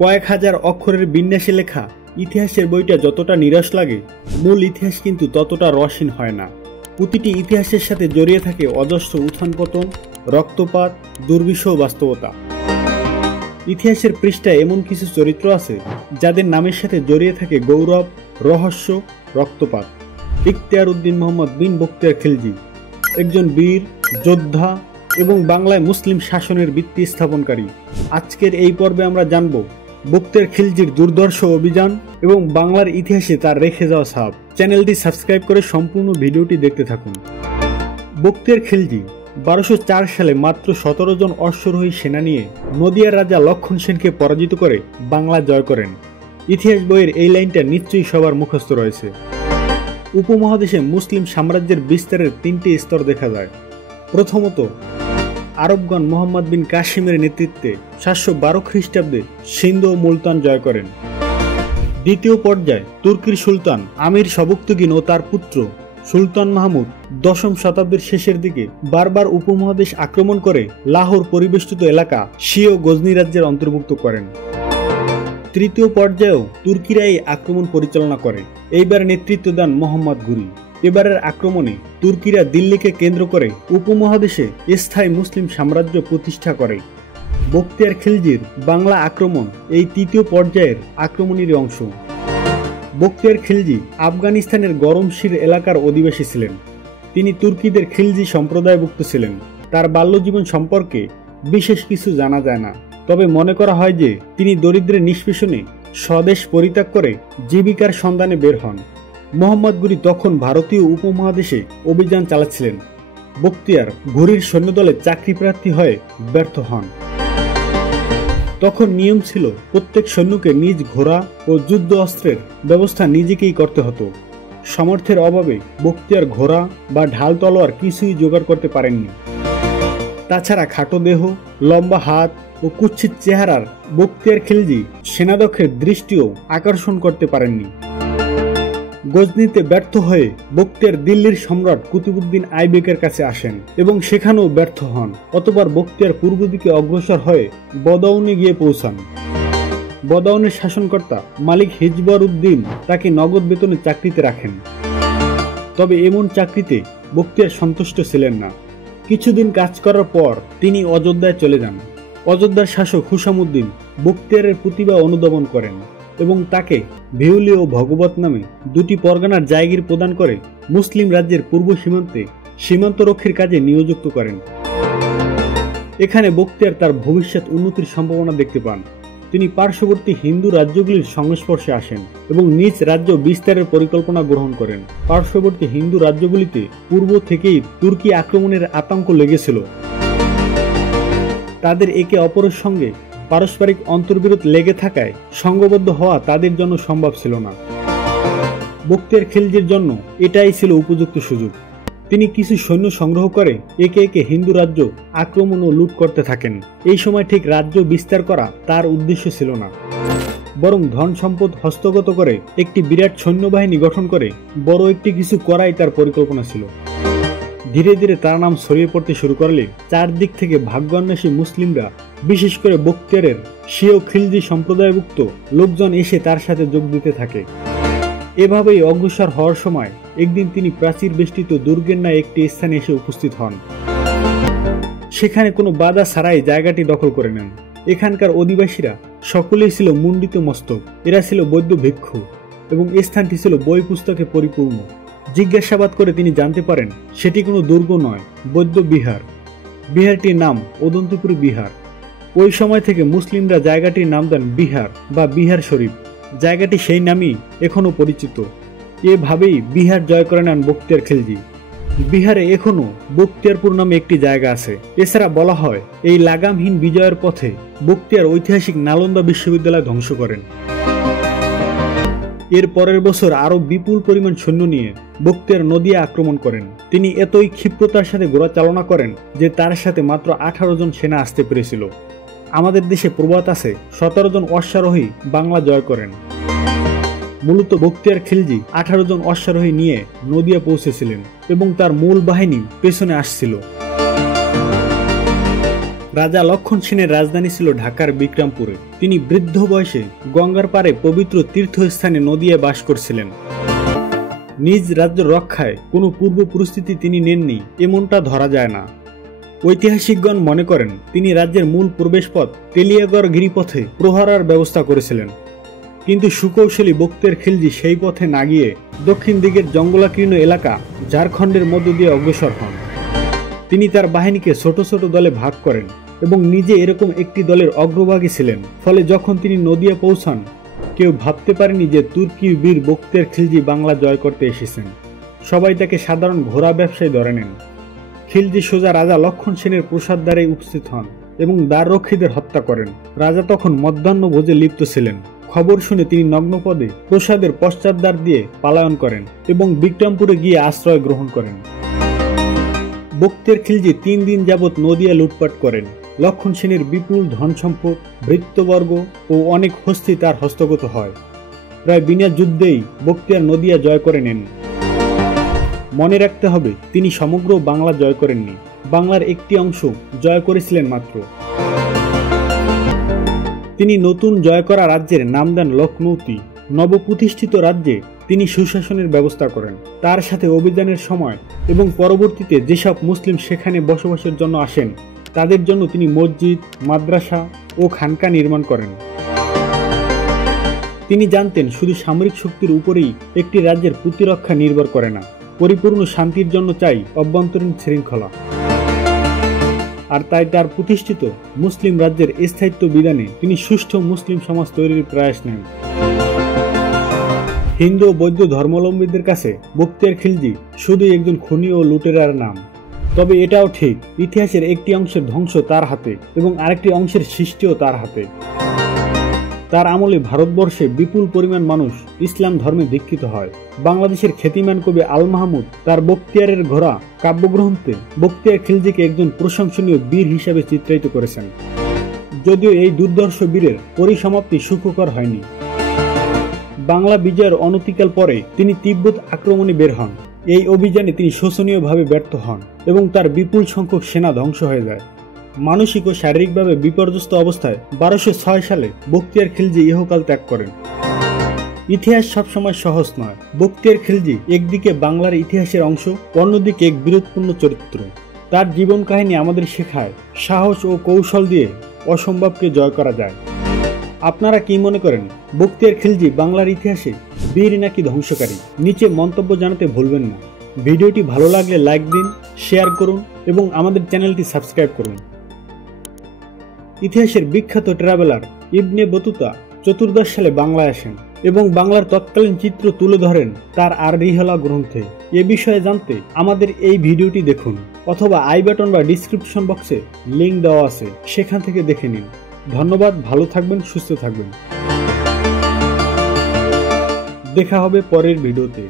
কয়েক হাজার অক্ষরের বিন্যাসে লেখা ইতিহাসের বইটা যতটা নিরাশ লাগে, মূল ইতিহাস কিন্তু ততটা রসহীন হয় না। প্রতিটি ইতিহাসের সাথে জড়িয়ে থাকে অজস্র উত্থান পতন, রক্তপাত, দুর্বিষহ বাস্তবতা। ইতিহাসের পৃষ্ঠায় এমন কিছু চরিত্র আছে যাদের নামের সাথে জড়িয়ে থাকে গৌরব, রহস্য, রক্তপাত। ইখতিয়ার উদ্দিন মোহাম্মদ বিন বখতিয়ার খিলজি একজন বীর যোদ্ধা এবং বাংলায় মুসলিম শাসনের ভিত্তি স্থাপনকারী। আজকের এই পর্বে আমরা জানব বখতিয়ার খিলজির দুর্ধর্ষ অভিযান এবং বাংলার ইতিহাসে তার রেখে যাওয়া ছাপ। চ্যানেলটি সাবস্ক্রাইব করে সম্পূর্ণ ভিডিওটি দেখতে থাকুন। বখতিয়ার খিলজি 1204 সালে মাত্র 17 জন অশ্বারোহী সেনা নিয়ে নদিয়ার রাজা লক্ষণ সেনকে পরাজিত করে বাংলা জয় করেন। ইতিহাস বইয়ের এই লাইনটা নিশ্চয়ই সবার মুখস্থ রয়েছে। উপমহাদেশে মুসলিম সাম্রাজ্যের বিস্তারের 3টি স্তর দেখা যায়। প্রথমত, আরবগণ মোহাম্মদ বিন কাসিমের নেতৃত্বে 712 খ্রিস্টাব্দে সিন্ধ ও মুলতান জয় করেন। দ্বিতীয় পর্যায়ে তুর্কির সুলতান আমির সবুকতুগিন ও তার পুত্র সুলতান মাহমুদ 10ম শতাব্দীর শেষের দিকে বারবার উপমহাদেশ আক্রমণ করে লাহোর পরিবেষ্টিত এলাকা শিয়া ও গজনি রাজ্যের অন্তর্ভুক্ত করেন। তৃতীয় পর্যায়েও তুর্কিরা এই আক্রমণ পরিচালনা করে। এইবার নেতৃত্ব দেন মোহাম্মদ ঘুরি। এবারের আক্রমণে তুর্কিরা দিল্লিকে কেন্দ্র করে উপমহাদেশে স্থায়ী মুসলিম সাম্রাজ্য প্রতিষ্ঠা করে। বখতিয়ার খিলজির বাংলা আক্রমণ এই তৃতীয় পর্যায়ের আক্রমণের অংশ। বখতিয়ার খিলজি আফগানিস্তানের গরমশির এলাকার অধিবাসী ছিলেন। তিনি তুর্কিদের খিলজি সম্প্রদায়ভুক্ত ছিলেন। তার বাল্যজীবন সম্পর্কে বিশেষ কিছু জানা যায় না, তবে মনে করা হয় যে তিনি দরিদ্রের নিষ্পেষণে স্বদেশ পরিত্যাগ করে জীবিকার সন্ধানে বের হন। মোহাম্মদ ঘুরি তখন ভারতীয় উপমহাদেশে অভিযান চালাচ্ছিলেন। বখতিয়ার ঘুরির সৈন্যদলে চাকরি প্রার্থী হয়ে ব্যর্থ হন। তখন নিয়ম ছিল প্রত্যেক সৈন্যকে নিজ ঘোড়া ও যুদ্ধ অস্ত্রের ব্যবস্থা নিজেকেই করতে হতো। সামর্থ্যের অভাবে বখতিয়ার ঘোড়া বা ঢাল তলোয়ার কিছুই জোগাড় করতে পারেননি। তাছাড়া খাটো দেহ, লম্বা হাত ও কুৎসিত চেহারার বখতিয়ার খিলজি সেনাধ্যক্ষের দৃষ্টিও আকর্ষণ করতে পারেননি। গজনিতে ব্যর্থ হয়ে বখতিয়ার দিল্লির সম্রাট কুতুবউদ্দিন আইবেকের কাছে আসেন এবং সেখানেও ব্যর্থ হন। অতঃপর বখতিয়ার পূর্ব দিকে অগ্রসর হয়ে বদাউনে গিয়ে পৌঁছান। বদাউনের শাসনকর্তা মালিক হিজবর উদ্দিন তাকে নগদ বেতনে চাকরিতে রাখেন। তবে এমন চাকরিতে বখতিয়ার সন্তুষ্ট ছিলেন না। কিছুদিন কাজ করার পর তিনি অযোধ্যায় চলে যান। অযোধ্যার শাসক হুসামউদ্দিন বখতিয়ারের প্রতিভা অনুধাবন করেন এবং তাকে ভেউলি ও ভগবত নামে 2টি পরগনার জায়গির প্রদান করে মুসলিম রাজ্যের পূর্ব সীমান্তে সীমান্তরক্ষীর কাজে নিয়োজিত করেন। এখানে বখতিয়ার তার ভবিষ্যৎ উন্নতির সম্ভাবনা দেখতে পান। তিনি পার্শ্ববর্তী হিন্দু রাজ্যগুলির সংস্পর্শে আসেন এবং নিজ রাজ্য বিস্তারের পরিকল্পনা গ্রহণ করেন। পার্শ্ববর্তী হিন্দু রাজ্যগুলিতে পূর্ব থেকেই তুর্কি আক্রমণের আতঙ্ক লেগেছিল। তাদের একে অপরের সঙ্গে পারস্পরিক অন্তর্বিরোধ লেগে থাকায় সংঘবদ্ধ হওয়া তাদের জন্য সম্ভব ছিল না। বখতিয়ার খিলজির জন্য এটাই ছিল উপযুক্ত সুযোগ। তিনি কিছু সৈন্য সংগ্রহ করে একে একে হিন্দু রাজ্য আক্রমণ ও লুট করতে থাকেন। এই সময় ঠিক রাজ্য বিস্তার করা তার উদ্দেশ্য ছিল না, বরং ধন সম্পদ হস্তগত করে একটি বিরাট সৈন্যবাহিনী গঠন করে বড় একটি কিছু করাই তার পরিকল্পনা ছিল। ধীরে ধীরে তার নাম ছড়িয়ে পড়তে শুরু করলে চারদিক থেকে ভাগ্যান্বেষী মুসলিমরা, বিশেষ করে বখতিয়ারের শিয়া খিলজি সম্প্রদায়ভুক্ত লোকজন এসে তার সাথে যোগ দিতে থাকে। এভাবেই অগ্রসর হওয়ার সময় একদিন তিনি প্রাচীর বেষ্টিত দুর্গের ন্যায় একটি স্থানে এসে উপস্থিত হন। সেখানে কোনো বাধা ছাড়াই জায়গাটি দখল করে নেন। এখানকার অধিবাসীরা সকলেই ছিল মুন্ডিত মস্তক। এরা ছিল বৌদ্ধ ভিক্ষু এবং স্থানটি ছিল বই পুস্তকে পরিপূর্ণ। জিজ্ঞাসাবাদ করে তিনি জানতে পারেন সেটি কোনো দুর্গ নয়, বৌদ্ধ বিহার। বিহারটির নাম অদন্তপুর বিহার। ওই সময় থেকে মুসলিমরা জায়গাটির নাম দেন বিহার বা বিহার শরীফ। জায়গাটি সেই নামই এখনো পরিচিত। এভাবেই বিহার জয় করে নেন বখতিয়ার খিলজি। বিহারে এখনো বখতিয়ারপুর নামে একটি জায়গা আছে। এছাড়া বলা হয় এই লাগামহীন বিজয়ের পথে বখতিয়ার ঐতিহাসিক নালন্দা বিশ্ববিদ্যালয় ধ্বংস করেন। এর পরের বছর আরো বিপুল পরিমাণ সৈন্য নিয়ে বখতিয়ার নদিয়া আক্রমণ করেন। তিনি এতই ক্ষিপ্রতার সাথে ঘোড়া চালনা করেন যে তার সাথে মাত্র 18 জন সেনা আসতে পেরেছিল। আমাদের দেশে প্রবাদ আছে 17 জন অশ্বারোহী বাংলা জয় করেন। মূলত বখতিয়ার খিলজি 18 জন অশ্বারোহী নিয়ে নদিয়া পৌঁছেছিলেন এবং তার মূল বাহিনী পেছনে আসছিল। রাজা লক্ষণ সেনের রাজধানী ছিল ঢাকার বিক্রমপুরে। তিনি বৃদ্ধ বয়সে গঙ্গার পাড়ে পবিত্র তীর্থস্থানে নদিয়ায় বাস করছিলেন। নিজ রাজ্য রক্ষায় কোনো পূর্ব পরিস্থিতি তিনি নেননি এমনটা ধরা যায় না। ঐতিহাসিকগণ মনে করেন তিনি রাজ্যের মূল প্রবেশপথ তেলিয়াগড় গিরিপথে প্রহরার ব্যবস্থা করেছিলেন, কিন্তু সুকৌশলী বক্তের খিলজি সেই পথে না গিয়ে দক্ষিণ দিকের জঙ্গলাকীর্ণ এলাকা ঝাড়খণ্ডের মধ্য দিয়ে অগ্রসর হন। তিনি তার বাহিনীকে ছোট ছোট দলে ভাগ করেন এবং নিজে এরকম একটি দলের অগ্রভাগী ছিলেন। ফলে যখন তিনি নদিয়া পৌঁছান, কেউ ভাবতে পারেনি যে তুর্কির বীর বক্তের খিলজি বাংলা জয় করতে এসেছেন। সবাই তাকে সাধারণ ঘোড়া ব্যবসায়ী ধরে নেন। খিলজি সোজা রাজা লক্ষণ সেনের প্রসাদ দ্বারে উপস্থিত হন এবং দ্বাররক্ষীদের হত্যা করেন। রাজা তখন মধ্যাহ্ন ভোজে লিপ্ত ছিলেন। খবর শুনে তিনি নগ্নপদে প্রসাদের পশ্চাৎদ্বার দিয়ে পলায়ন করেন এবং বিক্রমপুরে গিয়ে আশ্রয় গ্রহণ করেন। বক্তের খিলজি 3 দিন যাবৎ নদিয়া লুটপাট করেন। লক্ষণ সেনের বিপুল ধন সম্পদ, ভৃত্যবর্গ ও অনেক হস্তি তার হস্তগত হয়। প্রায় বিনা যুদ্ধেই বক্তিয়ার নদিয়া জয় করে নেন। মনে রাখতে হবে, তিনি সমগ্র বাংলা জয় করেননি, বাংলার একটি অংশ জয় করেছিলেন মাত্র। তিনি নতুন জয় করা রাজ্যের নাম দেন লখনৌতি। নবপ্রতিষ্ঠিত রাজ্যে তিনি সুশাসনের ব্যবস্থা করেন। তার সাথে অভিযানের সময় এবং পরবর্তীতে যেসব মুসলিম সেখানে বসবাসের জন্য আসেন, তাদের জন্য তিনি মসজিদ, মাদ্রাসা ও খানকা নির্মাণ করেন। তিনি জানতেন শুধু সামরিক শক্তির উপরেই একটি রাজ্যের প্রতিরক্ষা নির্ভর করে না, পরিপূর্ণ শান্তির জন্য চাই অভ্যন্তরীণ শৃঙ্খলা। আর তাই তার প্রতিষ্ঠিত মুসলিম রাজ্যের স্থায়িত্ব বিধানে তিনি সুষ্ঠু মুসলিম সমাজ তৈরির প্রয়াস নেন। হিন্দু ও বৌদ্ধ ধর্মাবলম্বীদের কাছে বক্তিয়ার খিলজি শুধুই একজন খুনি ও লুটেরার নাম। তবে এটাও ঠিক, ইতিহাসের একটি অংশের ধ্বংস তার হাতে এবং আরেকটি অংশের সৃষ্টিও তার হাতে। তার আমলে ভারতবর্ষে বিপুল পরিমাণ মানুষ ইসলাম ধর্মে দীক্ষিত হয়। বাংলাদেশের খ্যাতিমান কবি আল মাহমুদ তার বক্তিয়ারের ঘোড়া কাব্যগ্রন্থে বক্তিয়ার খিলজিকে একজন প্রশংসনীয় বীর হিসাবে চিত্রায়িত করেছেন। যদিও এই দুর্ধর্ষ বীরের পরিসমাপ্তি সুখকর হয়নি। বাংলা বিজয়ের অনতিকাল পরে তিনি তিব্বত আক্রমণে বের হন। এই অভিযানে তিনি শোচনীয়ভাবে ব্যর্থ হন এবং তার বিপুল সংখ্যক সেনা ধ্বংস হয়ে যায়। মানসিক ও শারীরিকভাবে বিপর্যস্ত অবস্থায় 1206 সালে বক্তিয়ার খিলজি ইহকাল ত্যাগ করেন। ইতিহাস সবসময় সহজ নয়। বক্তিয়ার খিলজি একদিকে বাংলার ইতিহাসের অংশ, অন্যদিকে এক বীরত্বপূর্ণ চরিত্র। তার জীবন কাহিনী আমাদের শেখায় সাহস ও কৌশল দিয়ে অসম্ভবকে জয় করা যায়। আপনারা কি মনে করেন, বক্তিয়ার খিলজি বাংলার ইতিহাসে বীর নাকি ধ্বংসকারী? নিচে মন্তব্য জানাতে ভুলবেন না। ভিডিওটি ভালো লাগলে লাইক দিন, শেয়ার করুন এবং আমাদের চ্যানেলটি সাবস্ক্রাইব করুন। ইতিহাসের বিখ্যাত ট্রাভেলার ইবনে বতুতা 1414 সালে বাংলায় আসেন এবং বাংলার তৎকালীন চিত্র তুলে ধরেন তার আর রিহলা গ্রন্থে। এ বিষয়ে জানতে আমাদের এই ভিডিওটি দেখুন অথবা আই বাটন বা ডিসক্রিপশন বক্সে লিংক দেওয়া আছে, সেখান থেকে দেখে নিন। ধন্যবাদ, ভালো থাকবেন, সুস্থ থাকবেন। দেখা হবে পরের ভিডিওতে।